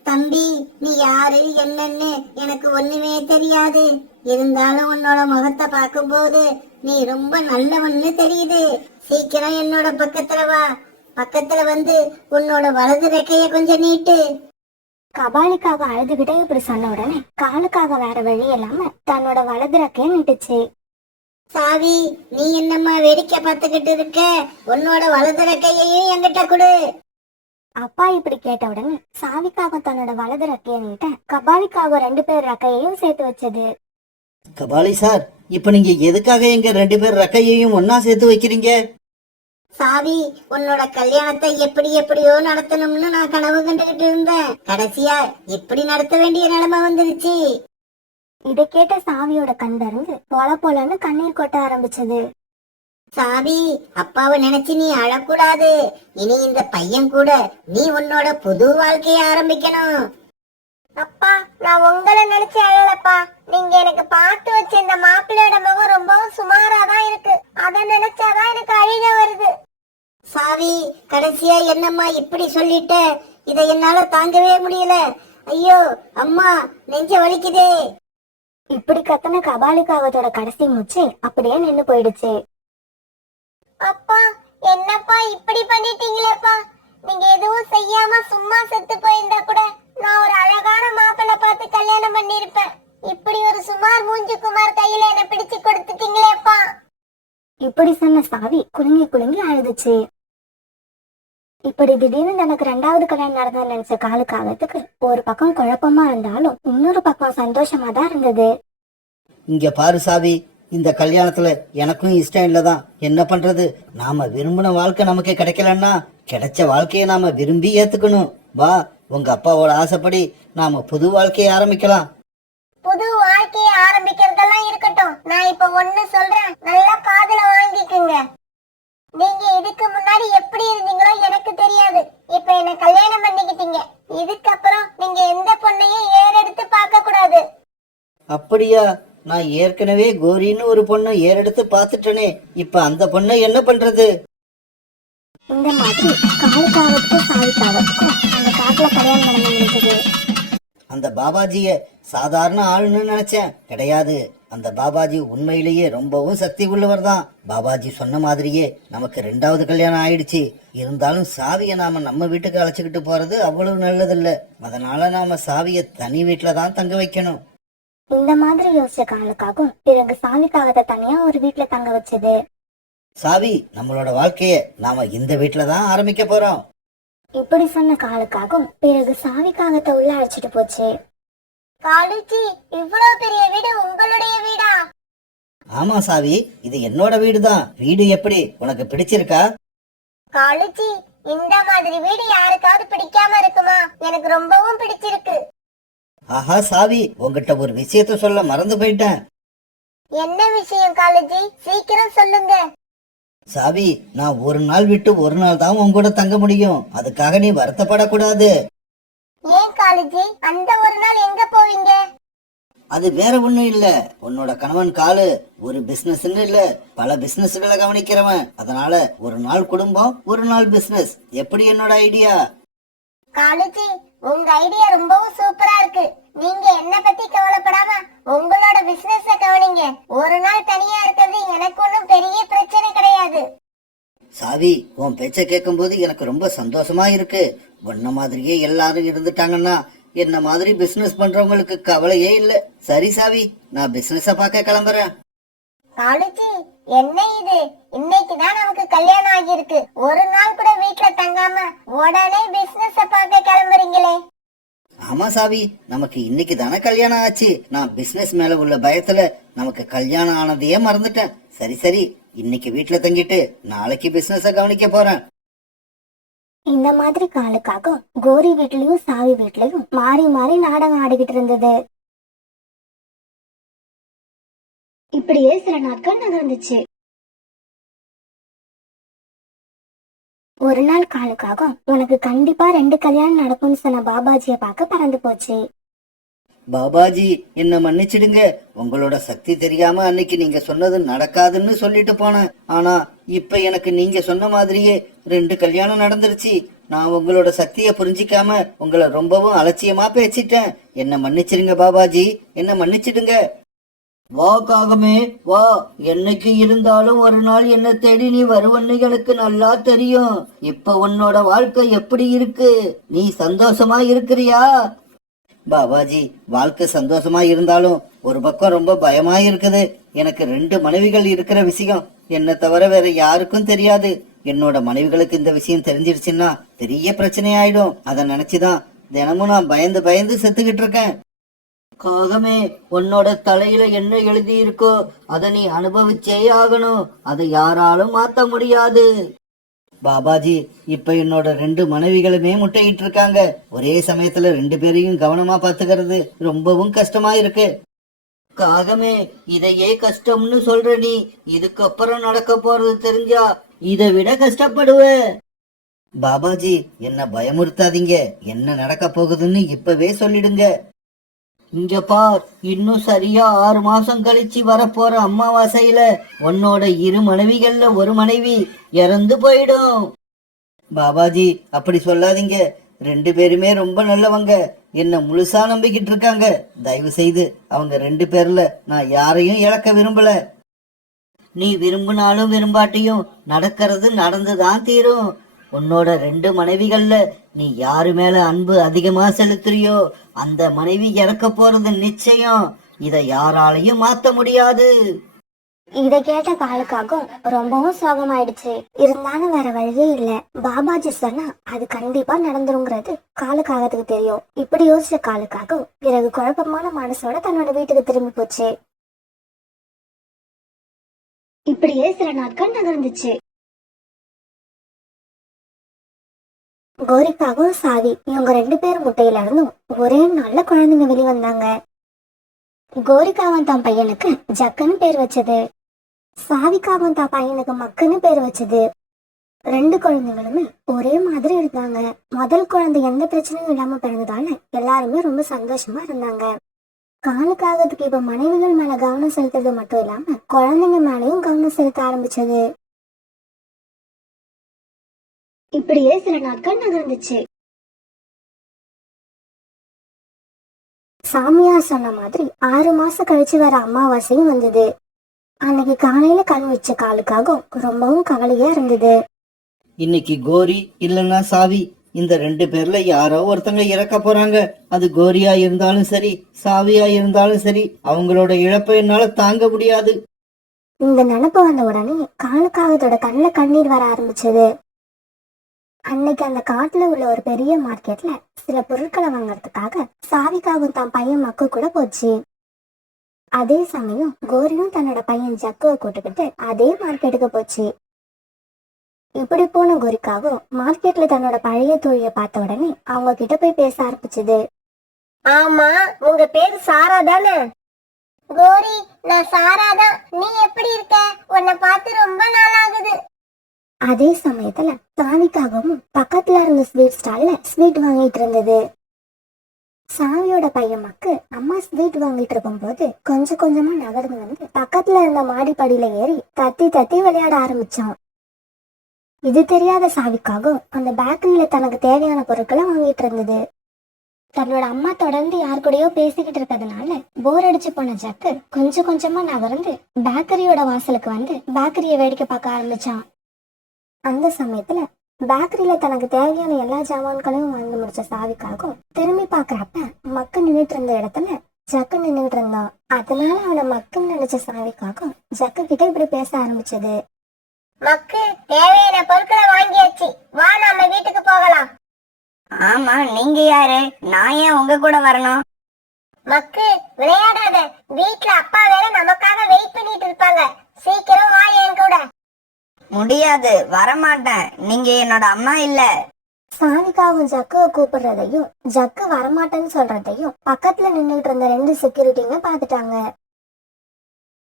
தம்பி, நீ யாரு என்னன்னு எனக்கு ஒண்ணுமே தெரியாது. இருந்தாலும் உன்னோட முகத்தை பார்க்கும்போது நீ ரொம்ப நல்லவன்னு தெரியுது. சீக்கிரம் என்னோட பக்கத்துல வா. பக்கத்துல வந்து உன்னோட வலது ரெக்கைய கொஞ்சம் நீட்டு. கபாலிக்காக அழுதுகிட்டே இப்படி சொன்ன உடனே காலுக்காக வேற வழி இல்லாம தன்னோட வலது ரெக்கைய நீட்டுச்சு. சாவி, நீ என்னம்மா வேடிக்கை பார்த்துக்கிட்டு இருக்க? உன்னோட வலது ரெக்கையையும் என்கிட்ட கொடு. அப்பா இப்படி கேட்ட உடனே சாவிக்காக தன்னோட வலது ரெக்கைய நீட்ட கபாலிக்காக 2 பேர் ரெக்கையையும் சேர்த்து வச்சது. கபாலி சார், இப்ப நீங்க எதுக்காக எங்க 2 பேர் ரெக்கையையும் ஒன்னா சேர்த்து வைக்கிறீங்க? சாவி, உன்னோட கல்யாணத்தை எப்படி எப்படியோ நடத்தணும்னு நான் கனவு கண்டுகிட்டு இருந்தேன். கடைசியா இப்படி நடத்த வேண்டிய நிலைமை வந்துருச்சு. இதை கேட்ட சாவியோட கண் திறந்து பொல பொலன்னு கண்ணீர் கொட்ட ஆரம்பிச்சது. சாவி, அப்பாவை நினைச்சு நீ அழக்கூடாது. இனி இந்த பையன் கூட நீ உன்னோட புது வாழ்க்கைய ஆரம்பிக்கணும். அப்பா, நான் உங்களை நினைச்சு அழலப்பா. நீங்க எனக்கு பார்த்து வச்ச இந்த மாப்பிள்ளையோட முகம் ரொம்பவும் சுமாராதான் இருக்கு. அத நினைச்சாதான் எனக்கு அழுக வருது. சாவி, கடைசியா என்னம்மா இப்படி சொல்லிட்ட? இதை என்னால தாங்கவே முடியல. ஐயோ அம்மா, நெஞ்ச வலிக்குதே. இப்படி கத்தன கபாலிக்காகத்தோட கடைசி மூச்சு அப்படியே நின்னு போயிடுச்சு. அப்பா, என்னப்பா இப்படி பண்ணிட்டீங்களேப்பா. நீங்க எதுவும் செய்யாம சும்மா செத்து போயிருந்தா கூட நான் ஒரு அழகான மாப்பிள்ளை பார்த்து கல்யாணம் பண்ணிருப்பேன். இப்படி ஒரு சுமார் மூஞ்சி குமார் கையில என்ன பிடிச்சு கொடுத்துட்டீங்களேப்பா. இப்படி சொன்ன சாவி குலுங்கி குலுங்கி அழுதுச்சு. இப்படி திடீர்னு தனக்கு 2வது கல்யாணம் நடந்த நினைச்ச காலுக்காகத்துக்கு ஒரு பக்கம் குழப்பமா இருந்தாலும் இன்னொரு பக்கம் சந்தோஷமா தான் இருந்தது. இங்க பாரு சாவி, இந்த கல்யாணத்துல எனக்கும் இஷ்டம் இல்லதான். என்ன பண்றது? நாம விரும்பின வாழ்க்கை நமக்கு கிடைக்கலன்னா கிடைச்ச வாழ்க்கைய நாம விரும்பி ஏத்துக்கணும். வா, உங்க அப்பாவோட ஆசைப்படி நாம புது வாழ்க்கையை ஆரம்பிக்கலாம். புது வாழ்க்கையை ஆரம்பிக்கிறதெல்லாம் இருக்கட்டும், நான் இப்ப ஒண்ணு சொல்றேன், நல்லா காதுல வாங்கிக்குங்க. நீங்க இதுக்கு முன்னாடி எப்படி இருந்தீங்களோ எனக்கு தெரியாது. இப்ப என்ன கல்யாணம் பண்ணிக்கிட்டீங்க. இதுக்கப்புறம் நீங்க எந்த பொண்ணையும் ஏறெடுத்து பார்க்க கூடாது. அப்படியா? நான் ஏற்கனவே கோரின்னு ஒரு பொண்ணை ஏறெடுத்து பார்த்துட்டேனே. இப்ப அந்த பொண்ணை என்ன பண்றது? இந்த மாதிரி காலுக்காகத்துக்கும் சாவிக்காகத்துக்கும் அந்த காட்டுல கல்யாணம் நடந்து முடிஞ்சது. அந்த பாபாஜிய சாதாரண ஆளுன்னு நினைச்சேன். கிடையாது, அந்த பாபாஜி உண்மையிலேயே ரொம்பவும் சக்தி உள்ளவர் தான். பாபாஜி சொன்ன மாதிரியே நமக்கு 2வது கல்யாணம் ஆயிடுச்சு. இருந்தாலும் சாவியை நாம நம்ம வீட்டுக்கு அழைச்சிக்கிட்டு போறது அவ்வளவு நல்லதில்ல. அதனால நாம சாவியை தனி வீட்டுல தான் தங்க வைக்கணும். இந்த மாதிரி யோசிச்ச காலுக்காகவும் பிறகு சாவிக்காகத்தை தனியா ஒரு வீட்டுல தங்க வச்சது. சாவி, நம்மளோட வாழ்க்கைய நாம இந்த வீட்டுல தான் ஆரம்பிக்க போறோம். இப்படி சொன்ன காலுக்காகவும் பிறகு சாவிக்காகத்தை உள்ள அழைச்சிட்டு போச்சு. காலுஜி, இவ்வளவு பெரிய வீடு உங்களுடைய வீடா? ஆமா சாவி, இது என்னோட வீடு தான். வீடு எப்படி, உனக்கு பிடிச்சிருக்கா? காலுஜி, இந்த மாதிரி வீடு யாருக்காவது பிடிக்காம இருக்குமா? எனக்கு ரொம்பவும் பிடிச்சிருக்கு. ஆஹா சாவி, உங்ககிட்ட ஒரு விஷயத்த சொல்ல மறந்து போயிட்டேன். என்ன விஷயம் காலுஜி? சீக்கிரம் சொல்லுங்க. சாவி, நான் ஒரு நாள் விட்டு ஒரு நாள் தான் உன் கூட தங்க முடியும். அதுக்காக நீ வருத்தப்படக்கூடாது. ஏன் காலுஜி, அந்த ஒரு நாள் எங்க போவீங்க? அது வேற ஒண்ணும் இல்ல. உன்னோட கணவன் காலு ஒரு பிசினஸ்ன்னு இல்ல, பல பிசினஸ்களை கவனிக்கிறவன். அதனால ஒரு நாள் குடும்பம், ஒரு நாள் பிசினஸ். எப்படி என்னோட ஐடியா? காலுஜி, உங்க ஐடியா ரொம்பவும் சூப்பரா இருக்கு. நீங்க என்ன பத்தி கவலைப்படாம உங்களோட பிசினஸ கவனிங்க. ஒரு நாள் தனியா இருக்கிறது எனக்கு ஒன்றும் பெரிய பிரச்சனை கிடையாது. சாவி, உன் பேச்ச கேட்கும் போது எனக்கு ரொம்ப சந்தோஷமா இருக்கு. உன்ன மாதிரியே எல்லாரும் இருந்துட்டாங்கன்னா என்ன மாதிரி பிசினஸ் பண்றவங்களுக்கு கவலையே இல்ல. சரி சாவி, நான் பிசினஸ பார்க்க கிளம்புறேன். காலுஜி, என்ன இது? இன்னைக்குதான் நமக்கு கல்யாணம் ஆகியிருக்கு. ஒரு நாள் கூட வீட்டுல தங்காம உடனே பிசினஸ பார்க்க கிளம்புறீங்களே. ஆமா சாவி, நமக்கு இன்னைக்கு தானே கல்யாணம் ஆச்சு. நான் பிசினஸ் மேல உள்ள பயத்துல நமக்கு கல்யாணம் ஆனதையே மறந்துட்டேன். சரி சரி, இன்னைக்கு வீட்டுல தங்கிட்டு நாளைக்கு பிசினஸ கவனிக்க போறேன். இந்த மாதிரி காலுக்காகவும் கோரி வீட்லயும் சாவி வீட்லயும் மாறி மாறி நாடகம் ஆடிக்கிட்டு இருந்தது. இப்படியே சில நாட்கள் நகர்ந்துச்சு. ஒரு நாள் காலுக்காகவும் உனக்கு கண்டிப்பா 2 கல்யாணம் நடக்கும்னு சொன்ன பாபாஜிய பார்க்க பறந்து போச்சு. பாபாஜி, என்ன மன்னிச்சிடுங்க. உங்களோட சக்தி தெரியாம அன்னைக்கு நீங்க சொன்னது நடக்காதுன்னு சொல்லிட்டு போனேன். ஆனா இப்ப எனக்கு நீங்க சொன்ன மாதிரியே 2 கல்யாணம் நடந்துருச்சு. நான் உங்களோட சக்திய புரிஞ்சிக்காம உங்களை ரொம்பவும் அலட்சியமா பேசிட்டேன். என்ன மன்னிச்சிடுங்க பாபாஜி, என்ன மன்னிச்சிடுங்க. வா காகமே வா, என்னைக்கு இருந்தாலும் ஒரு நாள் என்ன தேடி நீ வருவன்னு எனக்கு நல்லா தெரியும். இப்ப உன்னோட வாழ்க்கை எப்படி இருக்கு? நீ சந்தோஷமா இருக்கிறியா? பாபாஜி, வாழ்க்கை சந்தோஷமா இருந்தாலும் ஒரு பக்கம் ரொம்ப பயமா இருக்குது. எனக்கு 2 மனைவிகள் இருக்கிற விஷயம் என்ன தவிர வேற யாருக்கும் தெரியாது. என்னோட மனைவிகளுக்கு இந்த விஷயம் தெரிஞ்சிருச்சுன்னா பெரிய பிரச்சனை ஆயிடும். அத நினைச்சுதான் தினமும் நான் பயந்து பயந்து செத்துக்கிட்டு இருக்கேன். காகமே, உன்னோட தலையில என்ன எழுதி இருக்கோ அதை நீ அனுபவிச்சே ஆகணும். அதை யாராலும் மாத்த முடியாது. பாபாஜி, இப்ப என்னோட 2 மனைவிகளுமே முட்டையிட்டு இருக்காங்க. ஒரே சமயத்துல 2 பேரையும் கவனமா பாத்துக்கிறது ரொம்பவும் கஷ்டமா இருக்கு. காகமே, இதையே கஷ்டம்னு சொல்ற நீ, இதுக்கப்புறம் நடக்க போறது தெரிஞ்சா இதை விட கஷ்டப்படுவ. பாபாஜி, என்ன பயமுறுத்தாதீங்க. என்ன நடக்க போகுதுன்னு இப்பவே சொல்லிடுங்க. இங்க பார், இன்னும் சரியா 6 மாசம் கழிச்சு வரப்போற அமாவாசையில உன்னோட 2 மனைவிகள்ல ஒரு மனைவி இறந்து போயிடும். பாபாஜி, அப்படி சொல்லாதீங்க. 2 பேருமே ரொம்ப நல்லவங்க. என்ன முழுசா நம்பிக்கிட்டு இருக்காங்க. தயவு செய்து அவங்க 2 பேர்ல நான் யாரையும் இழக்க விரும்பல. நீ விரும்பினாலும் விரும்பாட்டியும் நடக்கிறது நடந்துதான் தீரும். உன்னோட 2 மனைவிகள்ல நீ யாரு மேல அன்பு அதிகமா செலுத்துறியோ அந்த மனைவி இறக்க போறது நிச்சயம். இத யாராலையும் மாத்த முடியாது. இதை கேட்ட காலுக்காகவும் ரொம்பவும் சோகமாயிடுச்சு. இருந்தாலும் வேற வழியே இல்ல. பாபாஜி சொன்னா அது கண்டிப்பா நடந்துருங்கிறது காலுக்காகத்துக்கு தெரியும். இப்படி யோசிச்ச காலுக்காகவும் பிறகு குழப்பமான மனசோட தன்னோட வீட்டுக்கு திரும்பி போச்சு. இப்படியே சில நாட்கள் நகர்ந்துச்சு. கோரிக்காகவும் சாவி இவங்க 2 பேர் முட்டையில இருந்தும் ஒரே நல்ல குழந்தைங்க வெளிவந்தாங்க. கோரிக்காவும் தான் பையனுக்கு ஜக்குன்னு பேர் வச்சது. சாவிக்காவும் தான் பையனுக்கு மக்குன்னு பேர் வச்சது. 2 குழந்தைகளுமே ஒரே மாதிரி இருந்தாங்க. முதல் குழந்தை எந்த பிரச்சனையும் இல்லாம பிறந்ததால எல்லாருமே ரொம்ப சந்தோஷமா இருந்தாங்க. காலுக்காகத்துக்கு இப்ப மனைவிகள் மேல கவனம் செலுத்துறது மட்டும் இல்லாம குழந்தைங்க மேலயும் கவனம் செலுத்த ஆரம்பிச்சது. இப்படியே சில நாட்கள் நகர்ந்துச்சு. சாமியார் சொன்ன மாதிரி 6 மாசம் கழிச்சு வர அமாவாசையும் வந்தது. அன்னைக்கு காலையில கண் வச்ச காலுக்காக ரொம்பவும் கவலையா இருந்தது. இன்னைக்கு கோரி இல்லைன்னா சாவி, இந்த 2 பேர்ல யாரோ ஒருத்தங்க இறக்க போறாங்க. அது கோரியா இருந்தாலும் சரி, சாவியா இருந்தாலும் சரி, அவங்களோட இழப்பை என்னால தாங்க முடியாது. இந்த நினப்பு வந்த உடனே காலுக்காகத்தோட கண்ணுல கண்ணீர் வர ஆரம்பிச்சது. அன்னைக்கு அந்த காட்டுல உள்ள ஒரு பெரிய மார்க்கெட்ல சில பொருட்களை வாங்கறதுக்காக சாவிக்காகவும் தான் பையன் மக்கு கூட போச்சு. அதே சமயம் கோரியும் தன்னோட பையன் ஜக்குவை கூட்டுக்கிட்டு அதே மார்க்கெட்டுக்கு போச்சு. இப்படி போன கோரிக்காவும் மார்க்கெட்ல தன்னோட பழைய தோழிய பார்த்த உடனே அவங்க கிட்ட போய் பேச ஆரம்பிச்சது. ஆமா, உங்க பேரு சாரா தானே? கோரி, நான் சாரா தான். நீ எப்படி இருக்க? உன்னை பார்த்து ரொம்ப நாள் ஆகுது. அதே சமயத்துல சாவிக்காகவும் பக்கத்துல இருந்த ஸ்வீட் ஸ்டால்ல ஸ்வீட் வாங்கிட்டு இருந்தது. சாவியோட பையன் மக்கு அம்மா ஸ்வீட் வாங்கிட்டு இருக்கும் போது கொஞ்சம் கொஞ்சமா நகர்ந்து வந்து பக்கத்துல இருந்த மாடிப்படியில ஏறி தத்தி தத்தி விளையாட ஆரம்பிச்சான். இது தெரியாத சாவிக்காகவும் அந்த பேக்கரியில தனக்கு தேவையான பொருட்களை வாங்கிட்டு இருந்தது. தன்னோட அம்மா தொடர்ந்து யார் கூடயோ பேசிக்கிட்டு இருக்கிறதுனால போர் அடிச்சு போன ஜக்கு கொஞ்சம் கொஞ்சமா நகர்ந்து பேக்கரியோட வாசலுக்கு வந்து பேக்கரியை வேடிக்கை பார்க்க ஆரம்பிச்சான். அந்த சமயத்துல பேக்கரியில தனக்கு தேவையான எல்லா ஜாமான்களையும் வாங்கி முடிச்ச சாவிக்காகவும் திரும்பி பாக்குறப்ப மக்கு நின்றுட்டு இருந்த இடத்துல ஜக்கு நின்றுட்டு இருந்தான். அதனால அவனை மக்குன்னு நினைச்ச சாவிக்காகவும் ஜக்கு கிட்ட இப்படி பேச ஆரம்பிச்சது. மக்கு, தேவையான பொருட்களை வாங்கியாச்சு, வா நம்ம வீட்டுக்கு போகலாம். ஆமா, நீங்க யாரு? நான் ஏன் உங்க கூட வரணும்? மக்கு, விளையாடாத. வீட்ல அப்பா வேற நமக்காக வெயிட் பண்ணிட்டு இருப்பாங்க. சீக்கிரம் வா என் கூட. முடியாது, வரமாட்டேன். நீங்க என்னோட அம்மா இல்ல. சாவிக்காகவும் ஜக்குவை கூப்பிடுறதையும் ஜக்கு வரமாட்டேன்னு சொல்றதையும் பக்கத்துல நின்றுட்டு இருந்த 2 செக்யூரிட்டிங்க பாத்துட்டாங்க.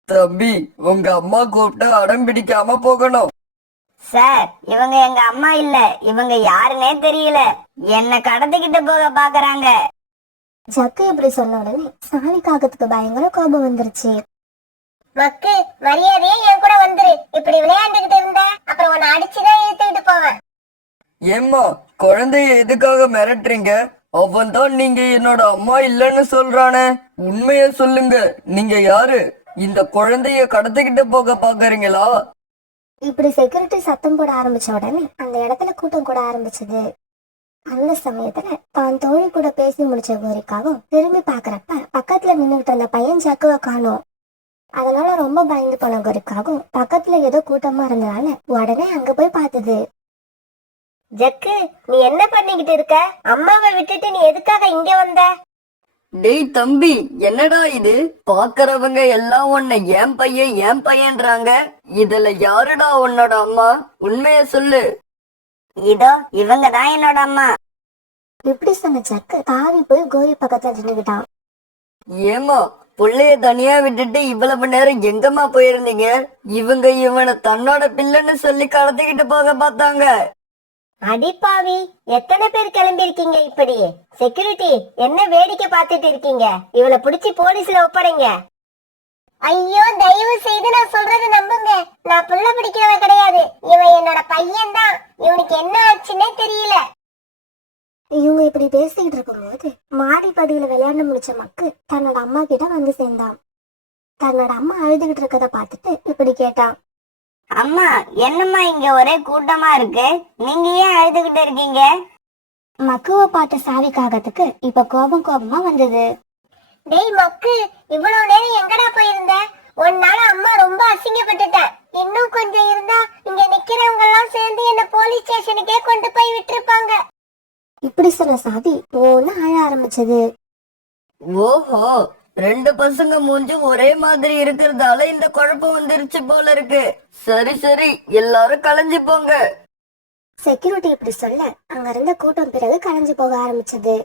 தம்பி, உங்க அம்மா கூப்பிட்டா அடம் பிடிக்காம போகணும். சார், இவங்க எங்க அம்மா இல்ல. இவங்க யாருன்னே தெரியல. என்ன கடத்திக்கிட்டு போக பாக்குறாங்க. ஜக்கு இப்படி சொன்ன உடனே சாவிக்காகத்துக்கு பயங்கர கோபம் வந்துருச்சு. மக்கு, மரியாதையே என் கூட வந்துரு. இப்படி விளையாண்டுகிட்டு இருந்த அப்புறம் உன்னை அடிச்சுதான் இழுத்துக்கிட்டு போவேன். ஏம்மா, குழந்தைய எதுக்காக மிரட்டுறீங்க? அவன் தான் நீங்க என்னோட அம்மா இல்லைன்னு சொல்றானே. உண்மைய சொல்லுங்க, நீங்க யாரு? இந்த குழந்தைய கடத்திக்கிட்டு போக பாக்குறீங்களா? இப்படி செக்யூரிட்டி சத்தம் போட ஆரம்பிச்ச உடனே அந்த இடத்துல கூட்டம் கூட ஆரம்பிச்சது. அந்த சமயத்துல தான் தோழி கூட பேசி முடிச்ச கோரிக்காவும் திரும்பி பாக்குறப்ப பக்கத்துல நின்றுட்டு இருந்த பையன் ஜக்குவை காணோம். அதனால ரொம்ப பயந்து போன கோரிக்காவும் பக்கத்துல ஏதோ கூட்டமா இருந்ததால உடனே அங்க போய் பார்த்தது. ஜக்கு, நீ என்ன பண்ணிக்கிட்டு இருக்க? அம்மாவை விட்டுட்டு நீ எதுக்காக இங்க வந்த? டேய் தம்பி, என்னடா இது? பாக்குறவங்க எல்லாம் உன்னை ஏன் பையன்றாங்க. இதுல யாருடா உன்னோட அம்மா? உண்மைய சொல்லு. இதோ இவங்க தான் என்னோட அம்மா. இப்படி சொன்ன ஜக்கு தாவி போய் கோரி பக்கத்துல நின்னுக்கிட்டான். ஏமா, புள்ளைய தனியா விட்டுட்டு இவ்வளவு நேரம் எங்கம்மா போயிருந்தீங்க? இவங்க இவனை தன்னோட பிள்ளைன்னு சொல்லி கடத்திக்கிட்டு போக பார்த்தாங்க. அடிப்பாவி, எத்தனை பேர் கிளம்பி இருக்கீங்க? இப்படி செக்யூரிட்டி என்ன வேடிக்கை பார்த்துட்டு இருக்கீங்க? இவளை பிடிச்சி போலீஸ்ல ஒப்படைங்க. ஐயோ, தயவு செய்து நான் சொல்றத நம்புங்க. நான் புள்ள பிடிக்கிறவ கிடையாது. இவன் என்னோட பையன் தான். இவனுக்கு என்ன ஆச்சுன்னே தெரியல. இவங்க இப்படி பேசிக்கிட்டு இருக்கும்போது மாடிப்படியில விளையாண்டு முடிச்ச மக்கு தன்னோட அம்மா கிட்ட வந்து சேர்ந்தான். தன்னோட அம்மா அழுதுகிட்டு இருக்கத பார்த்துட்டு இப்படி கேட்டான். அம்மா, என்னம்மா இங்க ஒரே கூட்டமா இருக்கு? நீங்க ஏன் அழுதுகிட்டு இருக்கீங்க? மக்குவை பார்த்த சாவிக்காகத்துக்கு இப்ப கோபமா வந்தது. டேய் மக்கு, இவ்வளவு நேரம் எங்கடா போயிருந்த? உன்னால அம்மா ரொம்ப அசிங்கப்பட்டுட்டேன். இன்னும் கொஞ்சம் இருந்தா இங்க நிக்கிறவங்க எல்லாம் சேர்ந்து என்ன போலீஸ் ஸ்டேஷனுக்கே கொண்டு போய் விட்டுருப்பாங்க. இப்படி சொன்ன சாவி ஓன்னு அழ ஆரம்பிச்சது. ஓஹோ, 2 பசங்க மூஞ்சி ஒரே மாதிரி இருக்கிறதால இந்த குழப்பம் வந்துருச்சு போல இருக்கு. சரி சரி, எல்லாரும் கலைஞ்சு போங்க. செக்யூரிட்டி இப்படி சொல்ல அங்க இருந்த கூட்டம் பிறகு கலைஞ்சு போக ஆரம்பிச்சது.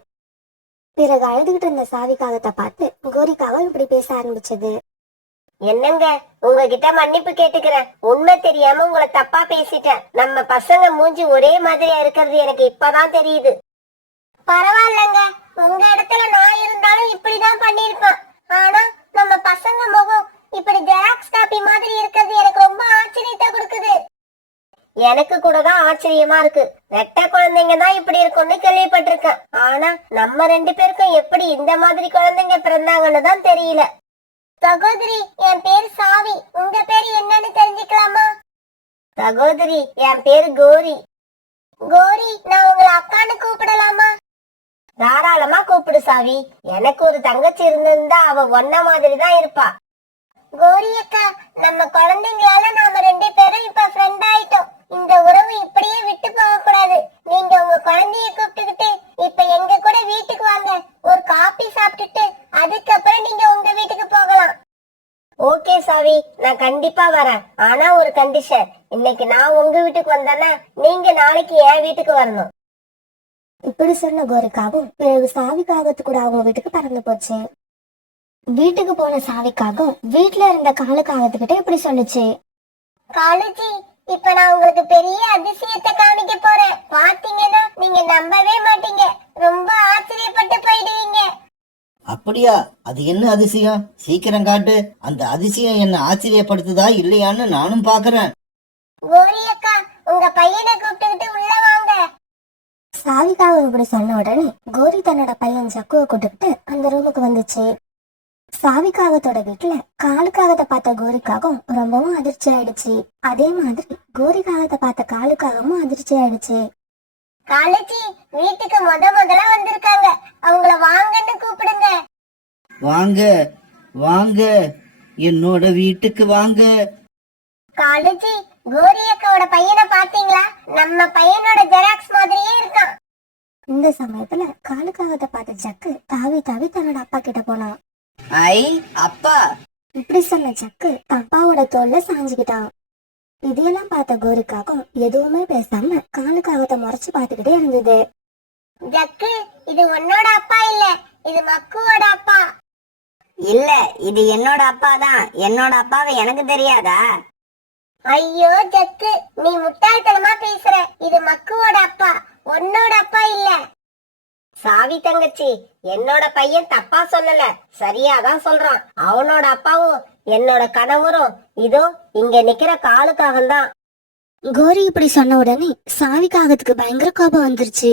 பிறகு அழுதுகிட்டு இருந்த சாவிக்காகத்தை பார்த்து கோரிக்காக இப்படி பேச ஆரம்பிச்சது. என்னங்க, உங்ககிட்ட மன்னிப்பு கேட்டுக்கிறேன். உண்மை தெரியாம உங்களை தப்பா பேசிட்டேன். நம்ம பசங்க மூஞ்சி ஒரே மாதிரியா இருக்கிறது எனக்கு இப்பதான் தெரியுது. பரவாயில்லங்க, உங்க இடத்துல நான் இருந்தாலும் இப்படிதான் பண்ணிருப்பேன். ஆனா நம்ம பசங்க முகம் இப்படி ஜெராக்ஸ் காப்பி மாதிரி இருக்கிறது எனக்கு ரொம்ப ஆச்சரியத்தை கொடுக்குது. எனக்கு கூட தான் ஆச்சரியமா இருக்கு. ரெட்டை குழந்தைங்க தான் இப்படி இருக்கும்னு கேள்விப்பட்டிருக்கேன். ஆனா நம்ம 2 பேருக்கும் எப்படி இந்த மாதிரி குழந்தைங்க பிறந்தாங்கன்னு தான் தெரியல. சகோதரி, என் பேர் சாவி. உங்க பேரு என்னன்னு தெரிஞ்சுக்கலாமா? சகோதரி, என் பேரு கோரி. கோரி, நான் உங்களை அக்கான்னு கூப்பிடலாமா? தாராளமா கூப்பிடு சாவி. எனக்கு ஒரு தங்கச்சி இருந்திருந்தா அவ ஒன்ன மாதிரி தான் இருப்பா. கோரி அக்கா, நம்ம குழந்தைங்களால நாம 2 பேரும் இப்ப ஃப்ரெண்ட் ஆயிட்டோம். இந்த உறவு இப்படியே விட்டு போக கூடாது. நீங்க உங்க குழந்தைய கூப்பிட்டுக்கிட்டு இப்ப எங்க கூட வீட்டுக்கு வாங்க. ஒரு காபி சாப்பிட்டுட்டு அதுக்கப்புறம் நீங்க உங்க வீட்டுக்கு போகலாம். ஓகே சாவி, நான் கண்டிப்பா வரேன். ஆனா ஒரு கண்டிஷன். இன்னைக்கு நான் உங்க வீட்டுக்கு வந்தேன்னா நீங்க நாளைக்கு என் வீட்டுக்கு வரணும். இப்படி சொன்ன கோரிக்காகவும் பிறகு சாவிக்காகத்து கூட அவங்க வீட்டுக்கு பறந்து போச்சு. வீட்டுக்கு போன சாவிக்காகவும் வீட்டுல இருந்த காலுக்காகத்துக்கிட்ட இப்படி சொல்லுச்சு. காலுஜி, இப்ப நான் உங்களுக்கு பெரிய அதிசயத்தை காமிக்க போறேன். பாத்தீங்கன்னா நீங்க நம்பவே மாட்டீங்க. ரொம்ப ஆச்சரியப்பட்டு போயிடுவீங்க. அப்படியா? அது என்ன அதிசயம்? சீக்கிரம் காட்டு. அந்த அதிசயம் என்ன ஆச்சரியப்படுத்துதா இல்லையான்னு நானும் பாக்குறேன். கோரி அக்கா, உங்க பையனை கூப்பிட்டுக்கிட்டு உள்ள வாங்க. சாவிக்காகவும் இப்படி சொன்ன உடனே கோரி தன்னோட பையன் ஜக்குவை கூட்டுக்கிட்டு அந்த ரூமுக்கு வந்துச்சு. சாவிக்காகத்தோட வீட்டுல காலுக்காகத்தை பார்த்த கோரிக்காகவும் ரொம்பவும் அதிர்ச்சி ஆயிடுச்சு. அதே மாதிரி கோரிக்காகத்தை பார்த்த காலுக்காகவும் அதிர்ச்சி ஆயிடுச்சு. காலுஜி, வீட்டுக்கு முதல்ல வந்திருக்காங்க. அவங்கள வாங்கன்னு கூப்பிடுங்க. வாங்க வாங்க, என்னோட வீட்டுக்கு வாங்க. காலுஜி, கோரி அக்காவோட பையனை பாத்தீங்களா? நம்ம பையனோட ஜெராக்ஸ் மாதிரியே இருக்கான். இந்த சமயத்துல காலுக்காகத்தை பார்த்த ஜக்கு தாவி தாவி தன்னோட அப்பா கிட்ட போனான். ஐ அப்பா, இப்படி சொன்ன ஜக்கு அப்பாவோட தோல்ல சாஞ்சுக்கிட்டான். இதையெல்லாம் பார்த்த கோரிக்காகவும் எதுவுமே பேசாம காலுக்காகத்தை முறைச்சு பார்த்துக்கிட்டே இருந்தது. ஜக்கு, இது உன்னோட அப்பா இல்ல, இது மக்குவோட அப்பா. இல்ல, இது என்னோட அப்பா தான். என்னோட அப்பாவை எனக்கு தெரியாதா? ஐயோ ஜக்கு, நீ முட்டாள்தனமா பேசுற. இது மக்குவோட அப்பா, உன்னோட அப்பா இல்ல. சாவி தங்கச்சி, என்னோட பையன் தப்பா சொல்லல, சரியாதான் சொல்றான். அவனோட அப்பாவும் என்னோட கணவரும் இதோ இங்க நிக்கிற காலுக்காகம் தான். கோரி இப்படி சொன்ன உடனே சாவிக்காகத்துக்கு பயங்கர கோபம் வந்துருச்சு.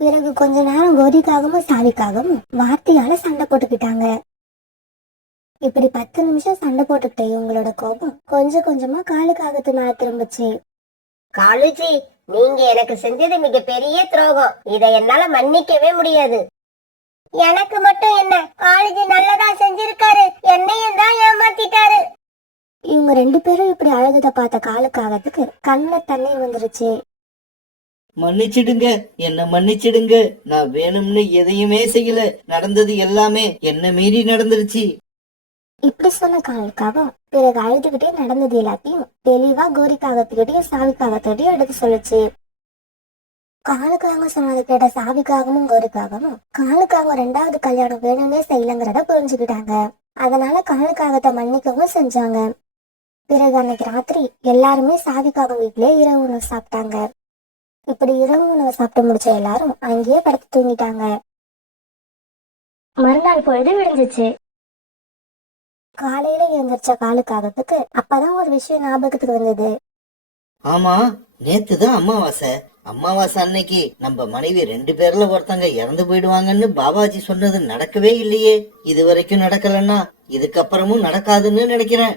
பிறகு கொஞ்ச நேரம் கோரிக்காகவும் சாவிக்காகவும் வார்த்தையால சண்டை போட்டுக்கிட்டாங்க. இப்படி 10 நிமிஷம் சண்டை போட்டுக்கிட்டே இவங்களோட கோபம் கொஞ்சம் கொஞ்சமா காலுக்காகத்து மேல திரும்பிச்சு. காலுஜி, நீங்க எனக்கு செஞ்சது மிக பெரிய துரோகம். இதை என்னால மன்னிக்கவே முடியாது. எனக்கு மட்டும் என்ன, காலுஜி நல்லதா செஞ்சிருக்காரு. என்னையும் தான் ஏமாத்திட்டாரு. இவங்க 2 பேரும் இப்படி அழுதத பார்த்த காலுக்காகத்துக்கு கண்ணுல தண்ணீர் வந்துருச்சு. மன்னிச்சிடுங்க, என்ன மன்னிச்சிடுங்க. நான் வேணும்னு எதையுமே செய்யல. நடந்தது எல்லாமே என்ன மீறி நடந்துருச்சு. இப்படி சொன்ன காலுக்காகவும் பிறகு அழுதுகிட்டே நடந்தது எல்லாத்தையும் தெளிவா கோரிக்காகத்துக்கிட்டையும் சாவிக்காகத்தோடையும் எடுத்து சொல்லுச்சு. காலுக்காக சொன்னதை கேட்ட சாவிக்காகவும் கோரிக்காகவும் காலுக்காக 2வது கல்யாணம் வேணும்னே செய்யலங்கிறத புரிஞ்சுக்கிட்டாங்க. அதனால காலுக்காகத்தை மன்னிக்கவும் செஞ்சாங்க. பிறகு அன்னைக்கு ராத்திரி எல்லாருமே சாவிக்காக வீட்லயே இரவு உணவு சாப்பிட்டாங்க. இப்படி இரவு உணவு சாப்பிட்டு முடிச்ச எல்லாரும் அங்கேயே படுத்து தூங்கிட்டாங்க. மறுநாள் பொழுது விடிஞ்சிச்சு. காலையில எழுந்திரிச்ச காலுக்காகத்துக்கு அப்பதான் ஒரு விஷயம் ஞாபகத்துக்கு வந்தது. ஆமா, நேத்துதான் அமாவாசை. அமாவாசை அன்னைக்கு நம்ம மனைவி 2 பேர்ல ஒருத்தங்க இறந்து போயிடுவாங்கன்னு பாபாஜி சொன்னது நடக்கவே இல்லையே. இது வரைக்கும் நடக்கலன்னா இதுக்கப்புறமும் நடக்காதுன்னு நினைக்கிறேன்.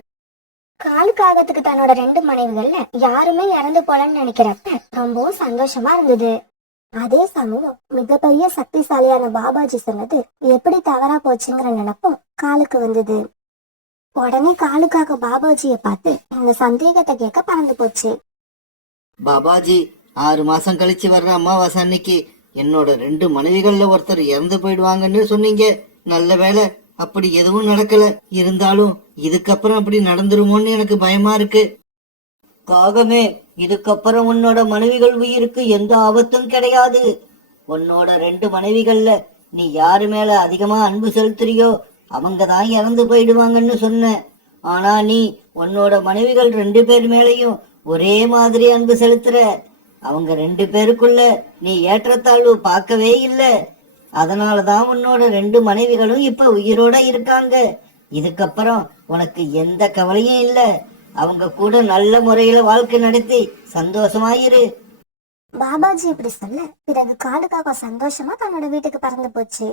காலுக்காகத்துக்கு தன்னோட 2 மனைவிகள்ல யாருமே இறந்து போலன்னு நினைக்கிறப்ப ரொம்பவும் சந்தோஷமா இருந்தது. அதே சமயம் மிகப்பெரிய சக்திசாலியான பாபாஜி சொன்னது எப்படி தவறா போச்சுங்கிற நினைப்பும் காலுக்கு வந்தது. உடனே காலுக்காக பாபாஜிய பார்த்து இந்த சந்தேகத்தை கேட்க பறந்து போச்சு. பாபாஜி, 6 மாசம் கழிச்சு வர்ற அமாவாசை அன்னைக்கு என்னோட 2 மனைவிகள்ல ஒருத்தர் இறந்து போயிடுவாங்கன்னு சொன்னீங்க. நல்ல வேளை அப்படி எதுவும் நடக்கல. இருந்தாலும் இதுக்கப்புறம் அப்படி நடந்துருமோன்னு எனக்கு பயமா இருக்கு. காகமே, இதுக்கப்புறம் உன்னோட மனைவிகள் உயிருக்கு எந்த ஆபத்தும் கிடையாது. உன்னோட 2 மனைவிகள்ல நீ யாரு மேல அதிகமா அன்பு செலுத்துறியோ அவங்கதான் இறந்து போயிடுவாங்கன்னு சொன்ன. ஆனா நீ உன்னோட மனைவிகள் 2 பேர் மேலயும் ஒரே மாதிரி அன்பு செலுத்துற. அவங்க 2 பேருக்குள்ள நீ ஏற்றத்தாழ்வு பார்க்கவே இல்ல. அதனாலதான் உன்னோட 2 மனைவிகளும் இப்ப உயிரோட இருக்காங்க. இதுக்கப்புறம் உனக்கு எந்த கவலையும் இல்ல. அவங்க கூட நல்ல முறையில வாழ்க்கை நடத்தி சந்தோஷமாயிரு. பாபாஜி இப்படி சொல்ல பிறகு காடு காக்கா சந்தோஷமா தன்னோட வீட்டுக்கு பறந்து போச்சு.